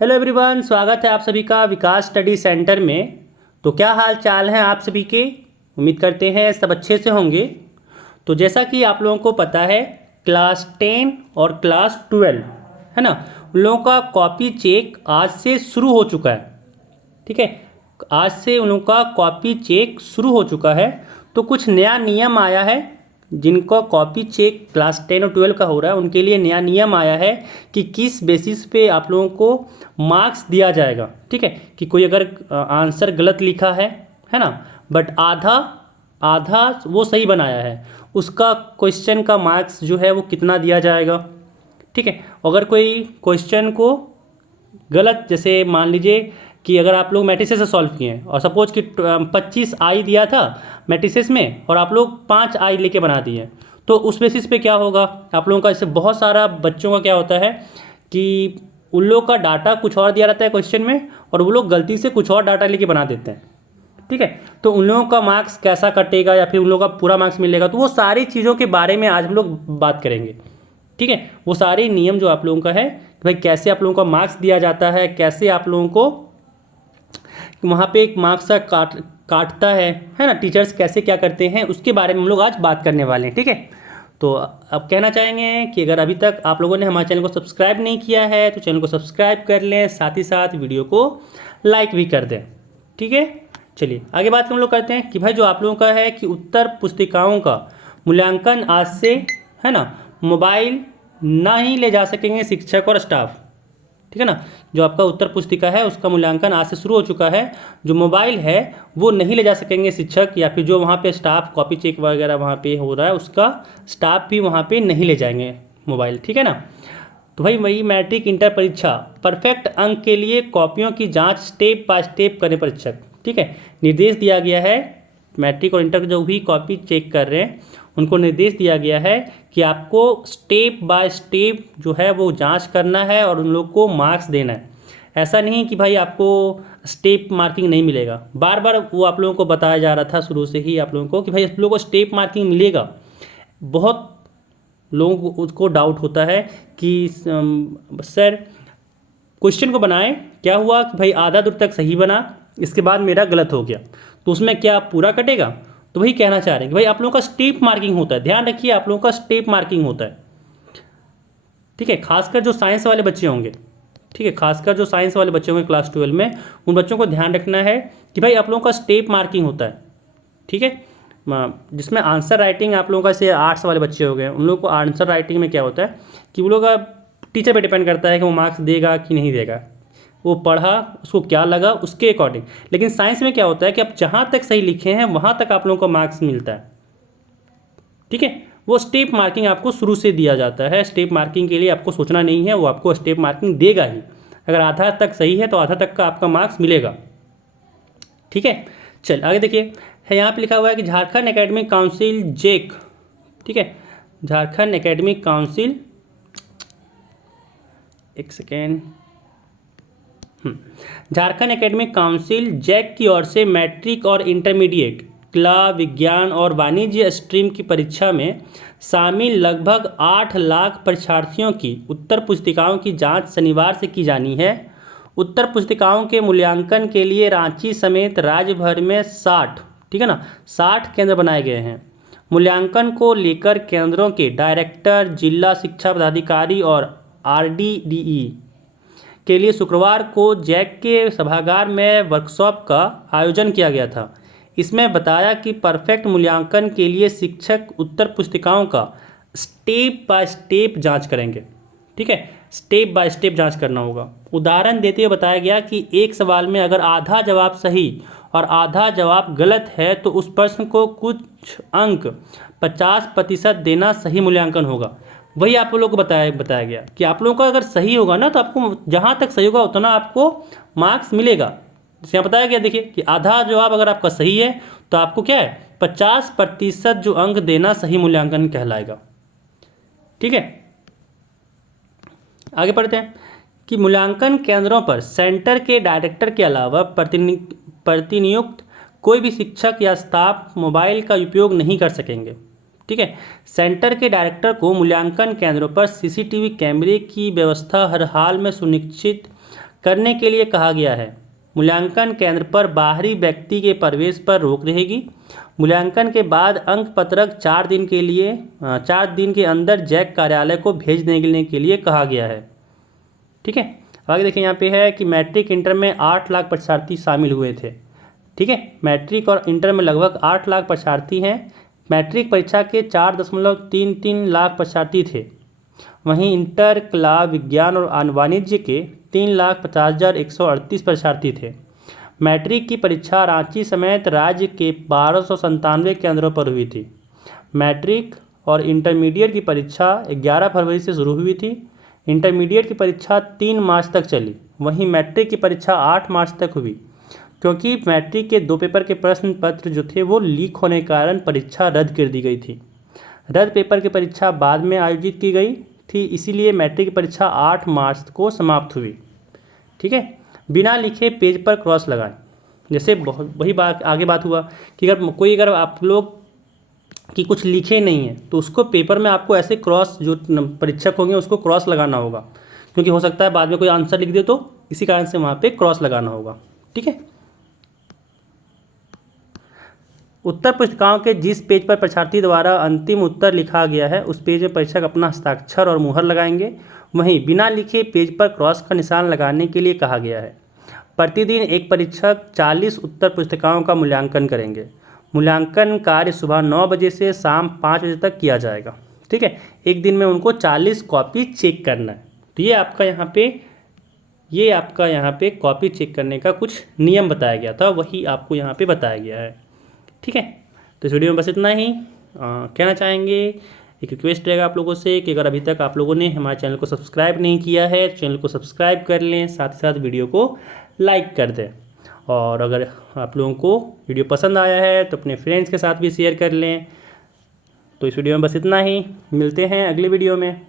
Hello everyone, स्वागत है आप सभी का विकास स्टडी सेंटर में। तो क्या हाल चाल है आप सभी के। उम्मीद करते हैं सब अच्छे से होंगे। तो जैसा कि आप लोगों को पता है, क्लास 10 और क्लास 12 है ना, उन लोगों का कॉपी चेक आज से शुरू हो चुका है। ठीक है, आज से उन लोगों का कॉपी चेक शुरू हो चुका है। तो कुछ नया नियम आया है। जिनका कॉपी चेक क्लास 10 और 12 का हो रहा है उनके लिए नया नियम आया है कि किस बेसिस पे आप लोगों को मार्क्स दिया जाएगा। ठीक है, कि कोई अगर आंसर गलत लिखा है ना, बट आधा आधा वो सही बनाया है, उसका क्वेश्चन का मार्क्स जो है वो कितना दिया जाएगा। ठीक है, अगर कोई क्वेश्चन को गलत, जैसे मान लीजिए कि अगर आप लोग मैट्रिसेस से सॉल्व किए हैं और सपोज कि 25 आई दिया था मैट्रिसेस में और आप लोग 5 आई लेके बना दिए, तो उस बेसिस पे क्या होगा आप लोगों का। इससे बहुत सारा बच्चों का क्या होता है कि उन लोग का डाटा कुछ और दिया रहता है क्वेश्चन में और वो लोग गलती से कुछ और डाटा लेके बना देते हैं। ठीक है, तो उन लोगों का मार्क्स कैसा कटेगा या फिर उन लोगों का पूरा मार्क्स मिलेगा, तो वो सारी चीज़ों के बारे में आज हम लोग बात करेंगे। ठीक है, वो सारे नियम जो आप लोगों का है कि भाई कैसे आप लोगों को मार्क्स दिया जाता है, कैसे आप लोगों को वहाँ पे एक मार्क्स का काटता है ना, टीचर्स कैसे क्या करते हैं, उसके बारे में हम लोग आज बात करने वाले हैं। ठीक है, तो अब कहना चाहेंगे कि अगर अभी तक आप लोगों ने हमारे चैनल को सब्सक्राइब नहीं किया है तो चैनल को सब्सक्राइब कर लें, साथ ही साथ वीडियो को लाइक भी कर दें। ठीक है, चलिए आगे बात हम लोग करते हैं कि भाई जो आप लोगों का है कि उत्तर पुस्तिकाओं का मूल्यांकन आज से है ना, मोबाइल ना ही ले जा सकेंगे शिक्षक और स्टाफ। ठीक है ना, जो आपका उत्तर पुस्तिका है उसका मूल्यांकन आज से शुरू हो चुका है। जो मोबाइल है वो नहीं ले जा सकेंगे शिक्षक, या फिर जो वहाँ पे स्टाफ कॉपी चेक वगैरह वहाँ पे हो रहा है उसका स्टाफ भी वहाँ पे नहीं ले जाएंगे मोबाइल। ठीक है ना, तो भाई वही मैट्रिक इंटर परीक्षा परफेक्ट अंक के लिए कॉपियों की जाँच स्टेप बाय स्टेप करें परीक्षक। ठीक है, निर्देश दिया गया है मैट्रिक और इंटर जो भी कॉपी चेक कर रहे हैं उनको निर्देश दिया गया है कि आपको स्टेप बाय स्टेप जो है वो जांच करना है और उन लोग को मार्क्स देना है। ऐसा नहीं कि भाई आपको स्टेप मार्किंग नहीं मिलेगा। बार बार वो आप लोगों को बताया जा रहा था शुरू से ही आप लोगों को कि भाई आप लोगों को स्टेप मार्किंग मिलेगा। बहुत लोगों को उसको डाउट होता है कि सर क्वेश्चन को बनाएं, क्या हुआ कि भाई आधा दूर तक सही बना, इसके बाद मेरा गलत हो गया, तो उसमें क्या पूरा कटेगा। तो वही कहना चाह रहे हैं कि भाई आप लोगों का स्टेप मार्किंग होता है, ध्यान रखिए आप लोगों का स्टेप मार्किंग होता है। ठीक है, खासकर जो साइंस वाले बच्चे होंगे, ठीक है, खासकर जो साइंस वाले बच्चे होंगे क्लास 12 में, उन बच्चों को ध्यान रखना है कि भाई आप लोगों का स्टेप मार्किंग होता है। ठीक है, जिसमें आंसर राइटिंग आप लोगों का, जैसे आर्ट्स वाले बच्चे हो गए उन लोगों को आंसर राइटिंग में क्या होता है कि वो लोग का टीचर पे डिपेंड करता है कि वो मार्क्स देगा कि नहीं देगा, वो पढ़ा उसको क्या लगा उसके अकॉर्डिंग। लेकिन साइंस में क्या होता है कि आप जहाँ तक सही लिखे हैं वहाँ तक आप लोगों को मार्क्स मिलता है। ठीक है, वो स्टेप मार्किंग आपको शुरू से दिया जाता है। स्टेप मार्किंग के लिए आपको सोचना नहीं है, वो आपको स्टेप मार्किंग देगा ही। अगर आधा तक सही है तो आधा तक का आपका मार्क्स मिलेगा। ठीक है, चल आगे देखिए, है यहाँ पे लिखा हुआ है कि झारखंड एकेडमिक काउंसिल जेक। ठीक है, झारखंड एकेडमिक काउंसिल, एक second, Jharkhand academic council JAC की ओर से मैट्रिक और इंटरमीडिएट कला, विज्ञान और वाणिज्य स्ट्रीम की परीक्षा में शामिल लगभग 8 लाख परीक्षार्थियों की उत्तर पुस्तिकाओं की जांच शनिवार से की जानी है। उत्तर पुस्तिकाओं के मूल्यांकन के लिए रांची समेत राज्य भर में 60, ठीक है ना, 60 केंद्र बनाए गए हैं। मूल्यांकन को लेकर केंद्रों के डायरेक्टर, जिला शिक्षा पदाधिकारी और आरडीडीई के लिए शुक्रवार को जैक के सभागार में वर्कशॉप का आयोजन किया गया था। इसमें बताया कि परफेक्ट मूल्यांकन के लिए शिक्षक उत्तर पुस्तिकाओं का स्टेप बाय स्टेप जांच करेंगे। ठीक है, स्टेप बाय स्टेप जांच करना होगा। उदाहरण देते हुए बताया गया कि एक सवाल में अगर आधा जवाब सही और आधा जवाब गलत है तो उस प्रश्न को कुछ अंक 50% देना सही मूल्यांकन होगा। वही आप लोगों को बताया गया कि आप लोगों का अगर सही होगा ना तो आपको जहाँ तक सही होगा उतना आपको मार्क्स मिलेगा। जैसे यहाँ बताया गया, देखिए कि आधा जवाब अगर आपका सही है तो आपको क्या है 50% जो अंक देना सही मूल्यांकन कहलाएगा। ठीक है, आगे पढ़ते हैं कि मूल्यांकन केंद्रों पर सेंटर के डायरेक्टर के अलावा प्रतिनियुक्त कोई भी शिक्षक या स्टाफ मोबाइल का उपयोग नहीं कर सकेंगे। ठीक है, सेंटर के डायरेक्टर को मूल्यांकन केंद्रों पर सीसीटीवी कैमरे की व्यवस्था हर हाल में सुनिश्चित करने के लिए कहा गया है। मूल्यांकन केंद्र पर बाहरी व्यक्ति के प्रवेश पर रोक रहेगी। मूल्यांकन के बाद अंक पत्रक 4 दिन के अंदर जैक कार्यालय को भेज देने के लिए कहा गया है। ठीक है, आगे देखिए यहाँ पे है कि मैट्रिक इंटर में 8 लाख परीक्षार्थी शामिल हुए थे। ठीक है, मैट्रिक और इंटर में लगभग 8 लाख परीक्षार्थी हैं। मैट्रिक परीक्षा के 4.33 लाख परीक्षार्थी थे। वहीं इंटर, कला, विज्ञान और वाणिज्य के 3,50,138 परीक्षार्थी थे। मैट्रिक की परीक्षा रांची समेत राज्य के 1297 केंद्रों पर हुई थी। मैट्रिक और इंटरमीडिएट की परीक्षा 11 फरवरी से शुरू हुई थी। इंटरमीडिएट की परीक्षा 3 मार्च तक चली। वहीं मैट्रिक की परीक्षा 8 मार्च तक हुई, क्योंकि मैट्रिक के 2 पेपर के प्रश्न पत्र जो थे वो लीक होने के कारण परीक्षा रद्द कर दी गई थी। रद्द पेपर की परीक्षा बाद में आयोजित की गई थी, इसीलिए मैट्रिक की परीक्षा 8 मार्च को समाप्त हुई। ठीक है, बिना लिखे पेज पर क्रॉस लगाएं। जैसे वही बात आगे बात हुआ कि अगर आप लोग कि कुछ लिखे नहीं है तो उसको पेपर में आपको ऐसे क्रॉस, जो परीक्षक होंगे उसको क्रॉस लगाना होगा, क्योंकि हो सकता है बाद में कोई आंसर लिख दे, तो इसी कारण से वहाँ पे क्रॉस लगाना होगा। ठीक है, उत्तर पुस्तिकाओं के जिस पेज पर परीक्षार्थी द्वारा अंतिम उत्तर लिखा गया है उस पेज में परीक्षक अपना हस्ताक्षर और मुहर लगाएंगे। वहीं बिना लिखे पेज पर क्रॉस का निशान लगाने के लिए कहा गया है। प्रतिदिन एक परीक्षक 40 उत्तर पुस्तिकाओं का मूल्यांकन करेंगे। मूल्यांकन कार्य सुबह 9 बजे से शाम 5 बजे तक किया जाएगा। ठीक है, एक दिन में उनको 40 कॉपी चेक करना है। तो ये आपका यहाँ पे कॉपी चेक करने का कुछ नियम बताया गया था, वही आपको यहाँ पे बताया गया है। ठीक है, तो इस वीडियो में बस इतना ही कहना चाहेंगे। एक रिक्वेस्ट रहेगा आप लोगों से कि अगर अभी तक आप लोगों ने हमारे चैनल को सब्सक्राइब नहीं किया है तो चैनल को सब्सक्राइब कर लें, साथ ही साथ वीडियो को लाइक कर दें। और अगर आप लोगों को वीडियो पसंद आया है तो अपने फ्रेंड्स के साथ भी शेयर कर लें। तो इस वीडियो में बस इतना ही, मिलते हैं अगले वीडियो में।